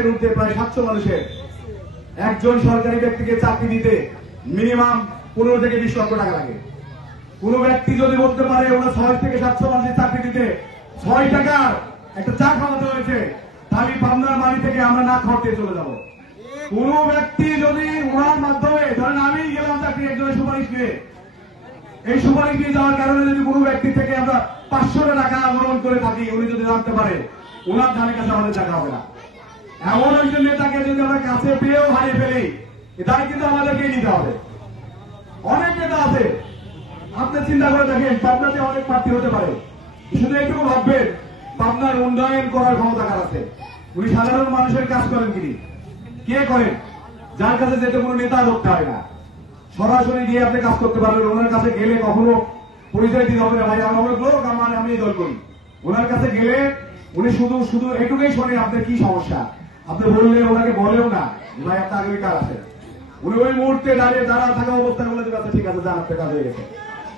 ঊর্ধ্বে প্রায় সাতশো মানুষের। একজন সরকারি ব্যক্তিকে চাকরি দিতে মিনিমাম পনেরো থেকে বিশ লক্ষ টাকা লাগে। কোন ব্যক্তি যদি বলতে পারে, ওরা ছয় থেকে সাতশো মানুষের চাকরি দিতে ছয় টাকার একটা চা খাওয়াতে হয়েছে, তাহলে পাবনার বাড়ি থেকে আমরা না খাওয়াতে চলে যাব। কোন ব্যক্তি যদি ওনার মাধ্যমে, ধরেন আমি গেলাম চাকরি একজনের সুপারিশ নিয়ে। এই সুপারিশ নিয়ে যাওয়ার কারণে যদি কোনো ব্যক্তি থেকে আমরা পাঁচশো টাকা গ্রহণ করে থাকি, উনি যদি জানতে পারে, ওনার ধারে কাছে আমাদের টাকা হবে না। এমন একজন নেতাকে যদি আমরা কাছে পেয়েও হারিয়ে ফেলি তাই কিন্তু আমাদেরকে নিতে হবে। অনেক নেতা আছে, আপনি চিন্তা করে দেখেন, পাবনাতে অনেক প্রার্থী হতে পারে। শুধু একটু ভাববেন, পাবনার উন্নয়ন করার ক্ষমতা কার আছে? উনি সাধারণ মানুষের কাজ করেন কিনি। কে করেন? যার কাছে যেতে কোনো নেতা ধরতে হয় না। সরাসরি গিয়ে আপনি কাজ করতে পারবেন। ওনার কাছে গেলে কখনো পরিচয় দিতে হবে না, ভাই, আমরা অনেক লোক, আমার আমি দল করি। ওনার কাছে গেলে উনি শুধু শুধু এটুকুই শোনেন আপনার কি সমস্যা। আপনি বললে ওনাকে বলেও না, ভাই আপনার আগামী কাজ আছে। উনি ওই মুহূর্তে দাঁড়িয়ে দাঁড়া থাকা অবস্থায় বলে দেবে আচ্ছা ঠিক আছে যান আপনার কাজ হয়ে গেছে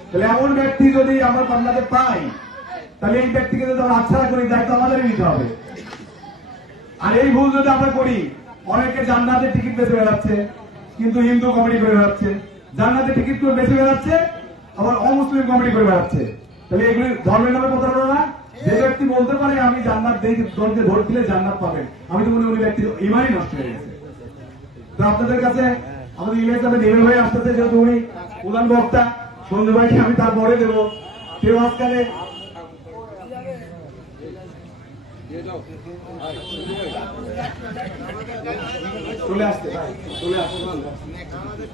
তাহলে এমন ব্যক্তি যদি আমরা পাবনাতে পাই, তাহলে এই ব্যক্তিকে যদি আমরা আচ্ছা করি, দায়িত্ব আমাদেরই নিতে হবে। আর এই ভুল যদি আমরা করি, অনেকে জান্নাতের টিকিট বেঁচে বেড়াচ্ছে, কিন্তু হিন্দু কমেডি করে বেড়াচ্ছে। জান্নাতের টিকিট করে বেঁচে বেড়াচ্ছে, আবার অমুসলিম কমেডি করে বেড়াচ্ছে। তাহলে এগুলি ধর্মের নামে প্রতারণা না? ব্যক্তি বলতে পারে, আমি জান্নাত দলকে ভোট দিলে জান্নাত পাবেন। আমি তো মনে ওই ব্যক্তির ইমানই নষ্ট হয়ে গেছে। তো আপনাদের কাছে আমাদের ইমেজ আমি নেবেল ভাই আসতেছে, যেহেতু উনি প্রধান বক্তা সন্ধু ভাইকে আমি তারপরে দেবো। কেউ আজকালে চলে আসতে চলে আসতে।